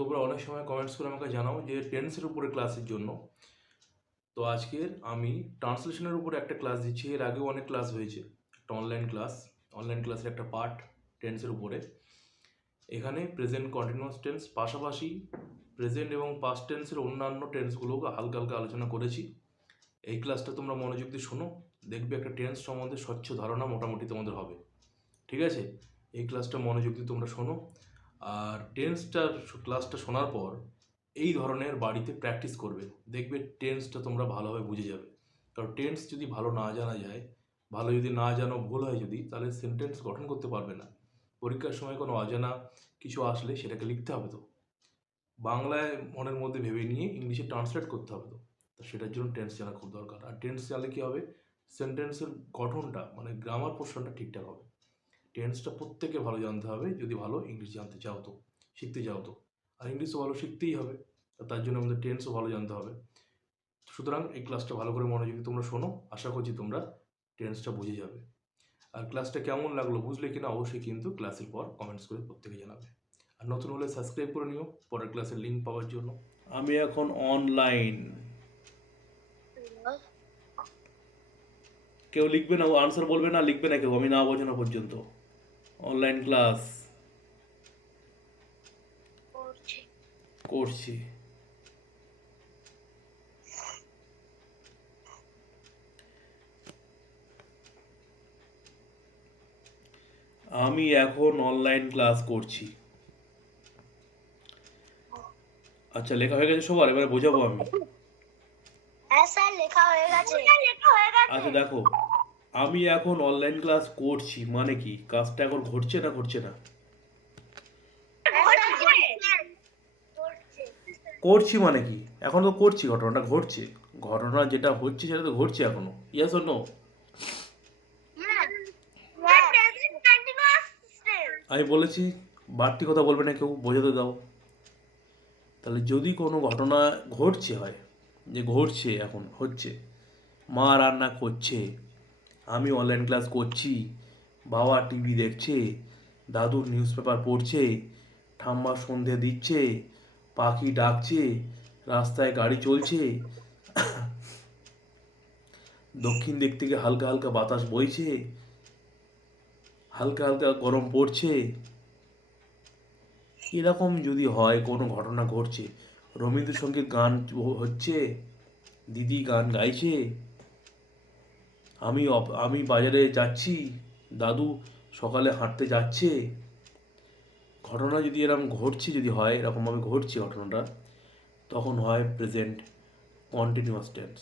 তোমরা অনেক সময় কমেন্টস করে আমাকে জানাও যে টেন্সের উপরে ক্লাসের জন্য। তো আজকের আমি ট্রান্সলেশনের উপরে একটা ক্লাস দিচ্ছি। এর আগেও অনেক ক্লাস হয়েছে, একটা অনলাইন ক্লাসের একটা পার্ট টেন্সের উপরে। এখানে প্রেজেন্ট কন্টিনিউয়াস টেন্স পাশাপাশি প্রেজেন্ট এবং পাস্ট টেন্সের অন্যান্য টেন্সগুলোকে হালকা হালকা আলোচনা করেছি। এই ক্লাসটা তোমরা মনোযোগ দিয়ে শোনো, দেখবে একটা টেন্স সম্বন্ধে স্বচ্ছ ধারণা মোটামুটি তোমাদের হবে। ঠিক আছে, এই ক্লাসটা মনোযোগ দিয়ে তোমরা শোনো। আর ক্লাসটা শোনার পর এই ধরনের বাড়িতে প্র্যাকটিস করবে, দেখবে টেন্সটা তোমরা ভালোভাবে বুঝে যাবে। কারণ টেন্স যদি ভালো না জানা যায়, ভালো যদি না জানো, ভুল হয় যদি, তাহলে সেন্টেন্স গঠন করতে পারবে না। পরীক্ষার সময় কোনো অজানা কিছু আসলে সেটাকে লিখতে হবে, তো বাংলায় মনের মধ্যে ভেবে নিয়ে ইংলিশে ট্রান্সলেট করতে হবে। তো সেটার জন্য টেন্স জানা খুব দরকার। আর টেন্স জানলে কী হবে, সেন্টেন্সের গঠনটা মানে গ্রামার পোর্শনটা ঠিকঠাক হবে। টেন্সটা প্রত্যেকে ভালো জানতে হবে যদি ভালো ইংলিশ জানতে চাও, তো শিখতে চাও। তো আর ইংলিশও ভালো শিখতেই হবে, তার জন্য আমাদের টেন্সও ভালো জানতে হবে। সুতরাং এই ক্লাসটা ভালো করে মনোযোগী তোমরা শোনো, আশা করছি তোমরা টেন্সটা বুঝে যাবে। আর ক্লাসটা কেমন লাগলো বুঝলে কিনা অবশ্যই কিন্তু ক্লাসের পর কমেন্টস করে প্রত্যেকে জানাবে। আর নতুন হলে সাবস্ক্রাইব করে নিও পরের ক্লাসের লিঙ্ক পাওয়ার জন্য। আমি এখন অনলাইন, কেউ লিখবে না, আনসার বলবে না, লিখবে না কেউ, আমি না বোঝানো পর্যন্ত। অনলাইন ক্লাস করছি। আমি এখন অনলাইন ক্লাস করছি। আচ্ছা, লেখা হয়ে গেছে সবার? এবারে বোঝাবো আমি। হ্যাঁ স্যার, লেখা হয়ে গেছে। আচ্ছা দেখো, আমি এখন অনলাইন ক্লাস করছি মানে কি, কাজটা এখন ঘটছে না ঘটছে না? করছি মানে কি, এখন তো করছি, ঘটনাটা ঘটছে। ঘটনা যেটা হচ্ছে সেটা তো ঘটছে এখনো। Yes or no? আমি বলেছি বাড়তি কথা বলবে না কেউ, বোঝাতে দাও। তাহলে যদি কোনো ঘটনা ঘটছে হয়, যে ঘটছে এখন হচ্ছে, মা রান্না করছে, আমি অনলাইন ক্লাস করছি, বাবা টিভি দেখছে, দাদু নিউজ পেপার পড়ছে, ঠাম্মা সন্ধে দিচ্ছে, পাখি ডাকছে, রাস্তায় গাড়ি চলছে, দক্ষিণ দিক থেকে হালকা হালকা বাতাস বইছে, হালকা হালকা গরম পড়ছে। এরকম যদি হয়, কোনো ঘটনা ঘটছে, রবীন্দ্রসঙ্গীত গান হচ্ছে, দিদি গান গাইছে, আমি বাজারে যাচ্ছি, দাদু সকালে হাঁটতে যাচ্ছে, ঘটনা যদি এরকম ঘটছে, যদি হয় এরকমভাবে ঘটছে ঘটনাটা, তখন হয় প্রেজেন্ট কন্টিনিউয়াস টেন্স,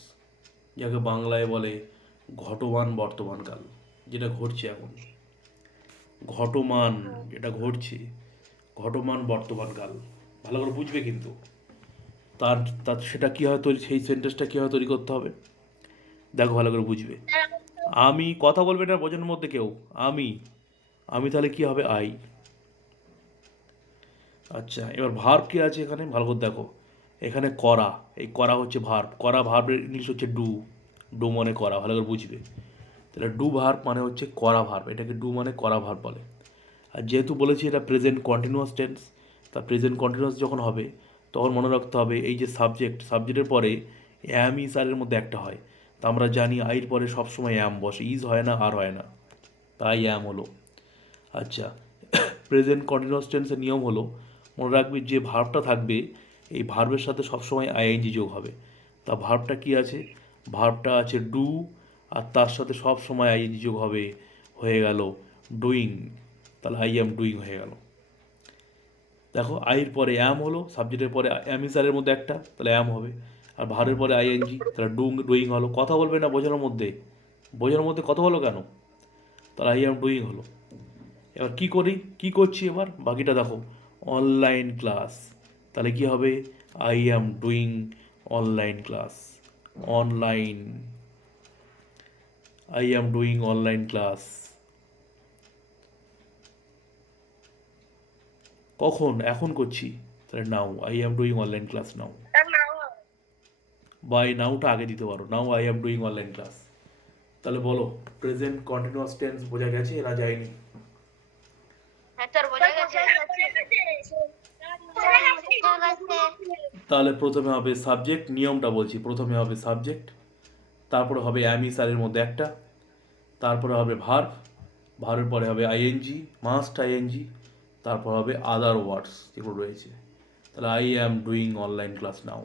যাকে বাংলায় বলে ঘটমান বর্তমানকাল। যেটা ঘটছে এখন, ঘটমান যেটা ঘটছে, ঘটমান বর্তমানকাল, ভালো করে বুঝবে কিন্তু। তার তার সেটা কীভাবে তৈরি, সেই সেন্টেন্সটা কীভাবে তৈরি করতে হবে দেখো, ভালো করে বুঝবে। আমি, কথা বলবে না বোঝানোর মধ্যে কেউ, আমি তাহলে কী হবে, আই। আচ্ছা, এবার ভার্ব কী আছে এখানে, ভালো করে দেখো। এখানে করা, এই করা হচ্ছে ভার্ব, করা ভার্বের ইংলিশ হচ্ছে ডু। ডু মানে করা, ভালো করে বুঝবে। তাহলে ডু ভার্ব মানে হচ্ছে করা ভার্ব, এটাকে ডু মানে করা ভার্ব বলে। আর যেহেতু বলেছি এটা প্রেজেন্ট কন্টিনিউয়াস টেন্স, তা প্রেজেন্ট কন্টিনিউয়াস যখন হবে তখন মনে রাখতে হবে এই যে সাবজেক্টের পরে অ্যাম ইজ আরের মধ্যে একটা হয়। তা আমরা জানি আইর পরে সবসময় অ্যাম বসে, ইজ হয় না, আর হয় না, তাই অ্যাম হলো। আচ্ছা, প্রেজেন্ট কন্টিনিউয়াস টেন্সের নিয়ম হলো, মনে রাখবি যে ভার্বটা থাকবে এই ভার্বের সাথে সবসময় আইএনজি যোগ হবে। তা ভার্বটা কি আছে, ভার্বটা আছে ডু, আর তার সাথে সব সময় আইএনজি যোগ হবে, হয়ে গেল ডুইং। তাহলে আই অ্যাম ডুইং হয়ে গেল। দেখো, আইয়ের পরে অ্যাম হলো, সাবজেক্টের পরে অ্যাম ইজ আরের মধ্যে একটা, তাহলে অ্যাম হবে। আর ভার্বের পরে আইএনজি, তাহলে ডুইং হলো। কথা বলবে না বোঝানোর মধ্যে কথা বলো কেন, তাহলে আই অ্যাম ডুইং হলো। এবার কী করছি এবার বাকিটা দেখো, অনলাইন ক্লাস, তাহলে কি হবে, I am doing online class. Online, I am doing online class. কখন, এখন করছি, তাহলে now, I am doing online class now. বা এই নাওটা আগে দিতে পারো, now I am doing online class. তাহলে বলো, প্রেজেন্ট কন্টিনিউয়াস টেন্স বোঝা গেছে না যায়নি? হ্যাঁ স্যার, বোঝা গেছে। তাহলে প্রথমে হবে সাবজেক্ট, নিয়মটা বলছি, প্রথমে হবে সাবজেক্ট, তারপরে হবে অ্যাম ইজ আর এর মধ্যে একটা, তারপরে হবে ভার্ব, ভার্বের পরে হবে আইএনজি, মাস্ট আইএনজি, তারপর হবে আদার ওয়ার্ডস যেগুলো রয়েছে। তাহলে I am doing online class now.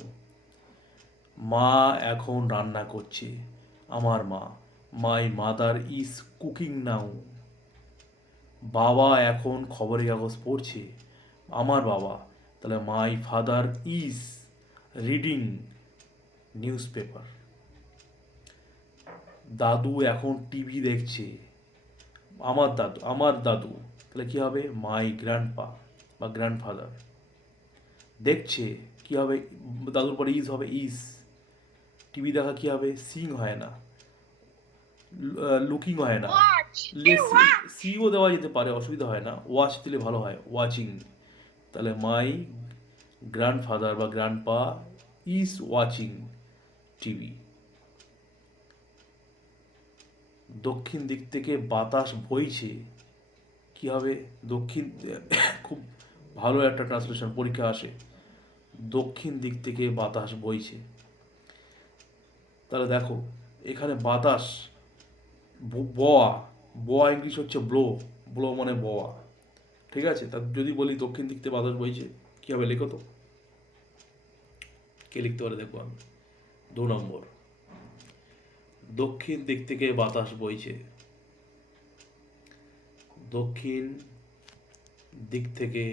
মা এখন রান্না করছে, আমার মা, my mother is cooking now. বাবা এখন খবরের কাগজ পড়ছে, আমার বাবা, তাহলে my father is reading newspaper. দাদু এখন টিভি দেখছে, আমার দাদু, তাহলে কী হবে মাই গ্র্যান্ডপা বা গ্র্যান্ডফাদার। দেখছে কী হবে, দাদুর পরে ইজ হবে ইজ। টিভি দেখা কী হবে, সিং হয় না, লুকিং হয় না, সিও দেওয়া যেতে পারে, অসুবিধা হয় না, ওয়াচ দিলে ভালো হয়, ওয়াচিং। তাহলে মাই গ্র্যান্ডফাদার বা গ্র্যান্ডপা ইজ ওয়াচিং টিভি। দক্ষিণ দিক থেকে বাতাস বইছে, কী হবে, দক্ষিণ, খুব ভালো একটা ট্রান্সলেশন, পরীক্ষা আসে, দক্ষিণ দিক থেকে বাতাস বইছে। তাহলে দেখো এখানে বাতাস, বওয়া, বওয়া ইংলিশ হচ্ছে ব্লো, ব্লো মানে বওয়া, ঠিক আছে। তা যদি বলি দক্ষিণ দিক থেকে বাতাস বইছে, কী হবে লেখো তো, কে লিখতে পারে দেখবো আমি। 2 নম্বর, দক্ষিণ দিক থেকে বাতাস বইছে, দক্ষিণ দিক থেকে,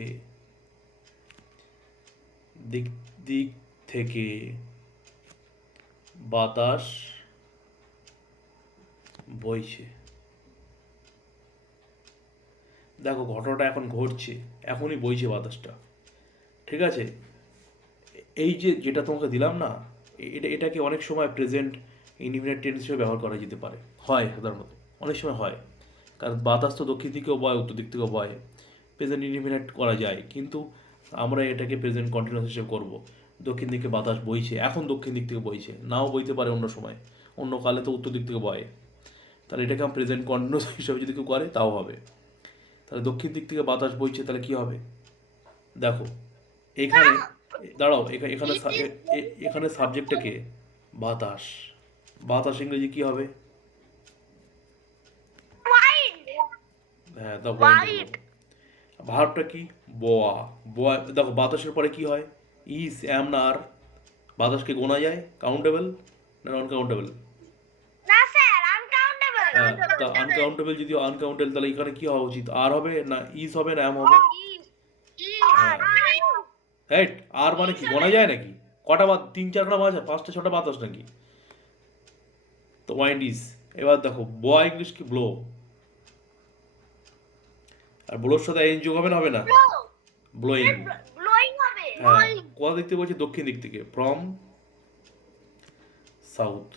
দিক থেকে বাতাস বইছে। দেখো ঘটনাটা এখন ঘটছে, এখনই বইছে বাতাসটা, ঠিক আছে। এই যে যেটা তোমাকে দিলাম না, এটাকে অনেক সময় প্রেজেন্ট ইনডিফিনিট টেন্স হিসেবে ব্যবহার করা যেতে পারে, হয় সাধারণত, অনেক সময় হয়, কারণ বাতাস তো দক্ষিণ দিকেও বয়, উত্তর দিক থেকেও বয়, প্রেজেন্ট ইনডিফিনিট করা যায়, কিন্তু আমরা এটাকে প্রেজেন্ট কন্টিনিউয়াস হিসেবে করব। দক্ষিণ দিকে বাতাস বইছে, এখন দক্ষিণ দিক থেকে বইছে, নাও বইতে পারে অন্য সময়, অন্য কালে তো উত্তর দিক থেকে বয়, তাহলে এটাকে আমি প্রেজেন্ট কন্টিনিউয়াস হিসেবে যদি কেউ করে তাও হবে। তাহলে দক্ষিণ দিক থেকে বাতাস বইছে, তাহলে কী হবে দেখো, এখানে দাঁড়াও, এখানে সাবজেক্টটাকে বাতাস, বাতাস ইংরেজি কী হবে, হ্যাঁ, ভার্বটা কি, বোয়া, বোয়া। দেখো বাতাসের পরে কি হয়, ইস, অ্যাম না আর, বাতাসকে গোনা যায়, কাউন্টেবল না নন কাউন্টেবল, না স্যার আনকাউন্টেবল। হ্যাঁ, তা আনকাউন্টেবল, যদি আনকাউন্টেবল তাহলে এখানে কি হওয়া উচিত, আর হবে না ইস হবে না অ্যাম হবে, হ্যাঁ, রাইট। আর মানে কি গোনা যায় নাকি, কটা 3-4টা বাজে, 5টা-6টা বাতাস নাকি, তো ওয়াইন্ড ইজ। এবার দেখো বোয়া ইংলিশ কি ব্লো, আর ব্লোর সাথে এন যোগ হবে না, হবে না, ব্লোয়িং, ব্লোয়িং হবে। হ্যাঁ। কোথা দেখতে বলছি, দক্ষিণ দিক থেকে, from south,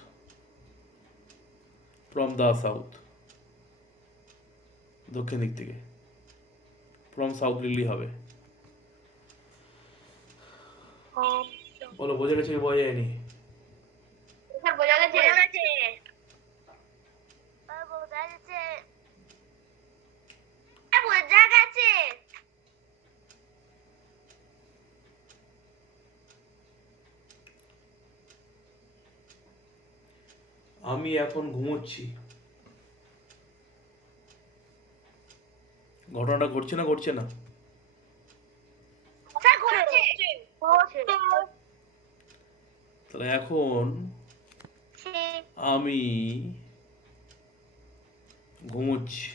from the south, দক্ষিণ দিক থেকে, ফ্রম সাউথ লিখলেই হবে। বলো বোঝা গেছে কি বোঝা যায়নি? স্যার বোঝা গেছে। বোঝা গেছে। বোঝা গেছে। বোঝা গেছে। আমি এখন ঘুমোচ্ছি, ঘটনাটা ঘটছে না, ঘটছে না, স্যার ঘটেছে। তাহলে এখন আমি ঘুমোচ্ছি,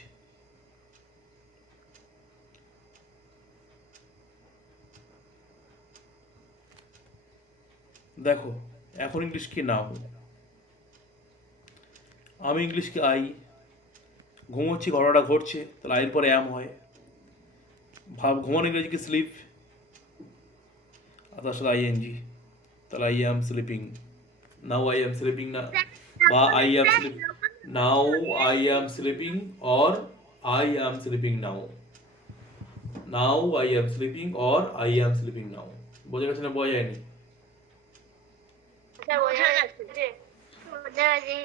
দেখো এখন ইংলিশ কি নাও, আমি ইংলিশ কি আই, ঘুমোচ্ছি ঘটনাটা ঘটছে, তাহলে আইয়ের পরে অ্যাম হয়, ভাব ঘুমানো ইংরেজি কি স্লিপ, আর তার সাথে আইএনজি, তাহলে I am sleeping, now I am sleeping না, বা I am sleep, now I am sleeping, or I am sleeping now, now I am sleeping or I am sleeping now. বোঝা গেছে না বোঝা যায়নি? স্যার বোঝা গেছে। বোঝা গেছে।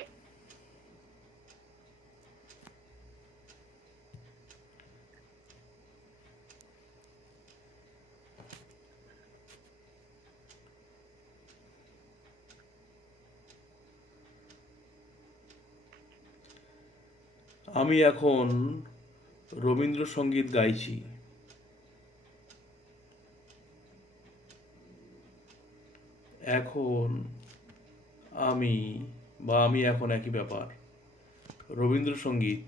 আমি এখন রবীন্দ্রসঙ্গীত গাইছি। এখন আমি এখন একই ব্যাপার। রবীন্দ্রসঙ্গীত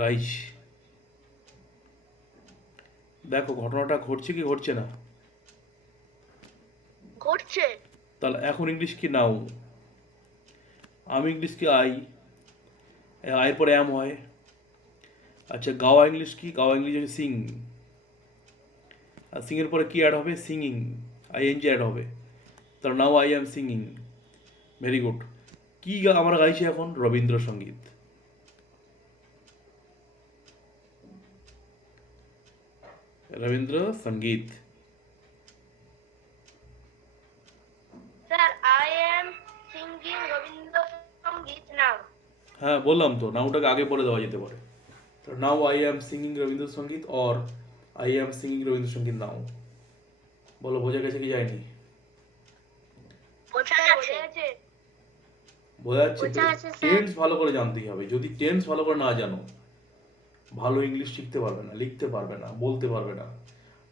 গাইছি। দেখো ঘটনাটা ঘটছে কি ঘটছে না? ঘটছে। তাহলে এখন ইংলিশ কি নাও? আমি ইংলিশ কি আই? আয়ের পরে অ্যাম হয়। আচ্ছা গাওয়া ইংলিশ কি? গাওয়া ইংলিশ হচ্ছে সিং। আর সিংয়ের পরে কি অ্যাড হবে? সিঙ্গিং, আইএনজি অ্যাড হবে। তাহলে now I am singing. Very good. কি আমরা গাইছি এখন? Rabindrasangeet. Rabindrasangeet. Sir I am singing Rabindrasangeet now. হ্যাঁ বললাম তো, নাউটাকে আগে বলে দেওয়া যেতে পারে। তো now I am singing Rabindrasangeet or I am singing Rabindrasangeet now. বলো বোঝা গেছে কি যায়নি? বোঝা গেছে। বোঝা বোঝা যাচ্ছে? যাচ্ছে, স্যার। টেন্স ভালো করে জানতেই হবে। যদি টেন্স ভালো করে না জানো, ভালো ইংলিশ শিখতে পারবে না, লিখতে পারবে না, বলতে পারবে না,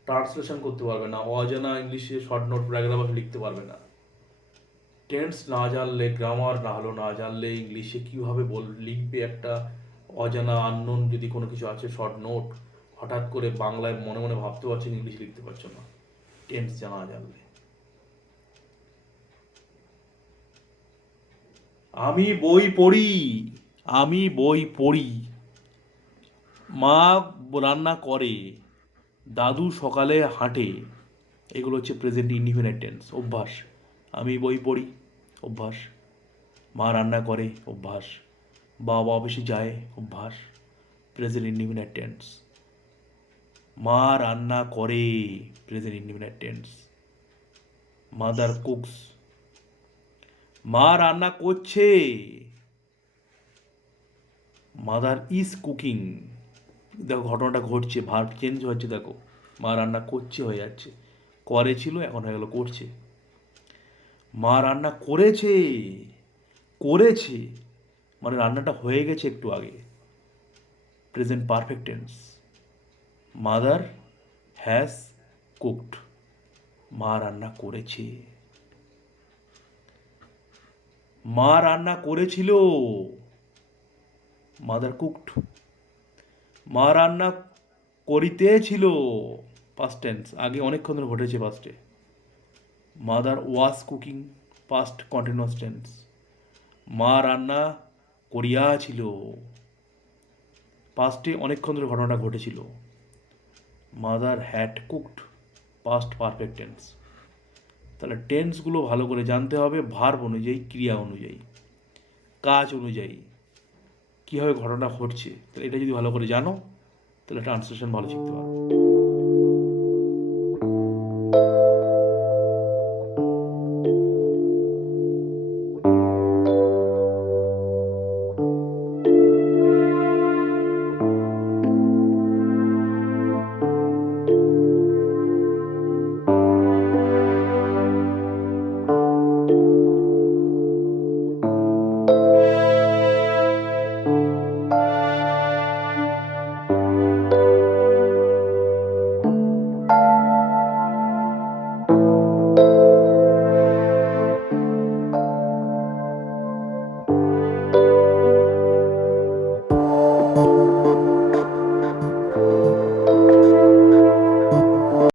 ট্রান্সলেশন করতে পারবে না, অজানা ইংলিশে শর্ট নোট প্যারাগ্রাফ লিখতে পারবে না। টেন্স না জানলে, গ্রামার না জানলে ইংলিশে কীভাবে লিখবে? একটা অজানা আননোন যদি কোনো কিছু আছে শর্ট নোট, হঠাৎ করে বাংলায় মনে মনে ভাবতে পারছো, ইংলিশ লিখতে পারছো না টেন্স জানা জানলে। আমি বই পড়ি, মা রান্না করে, দাদু সকালে হাঁটে। এগুলো হচ্ছে প্রেজেন্ট ইনডিফিনিট টেন্স। অভ্যাস। আমি বই পড়ি, অভ্যাস। মা রান্না করে, অভ্যাস। বাবা অফিসে যায়, অভ্যাস। Present indefinite tense. মা রান্না করে, present indefinite tense. Mother cooks. মা রান্না করছে, মাদার ইজ কুকিং। দেখো ঘটনাটা ঘটছে, ভার্ব চেঞ্জ হচ্ছে। দেখো মা রান্না করছে হয়ে যাচ্ছে, করে ছিল এখন হয়ে গেল করছে। মা রান্না করেছে, করেছে মানে রান্নাটা হয়ে গেছে একটু আগে, present perfect tense. Mother has cooked, মা রান্না করেছে। মা রান্না করেছিল, মাদার কুকড। মা রান্না করিতেছিল, পাস্ট টেন্স, আগে অনেকক্ষণ ধরে ঘটেছে পাস্টে। Mother was cooking, past continuous tense. মা রান্না করিয়াছিল, পাস্টে অনেকক্ষণ ধরে ঘটনাটা ঘটেছিল। Mother had cooked, past perfect tense. তাহলে টেন্সগুলো ভালো করে জানতে হবে, ভার্ব অনুযায়ী, ক্রিয়া অনুযায়ী, কাজ অনুযায়ী কীভাবে ঘটনা ঘটছে। তাহলে এটা যদি ভালো করে জানো, তাহলে ট্রান্সলেশন ভালো শিখতে পারো।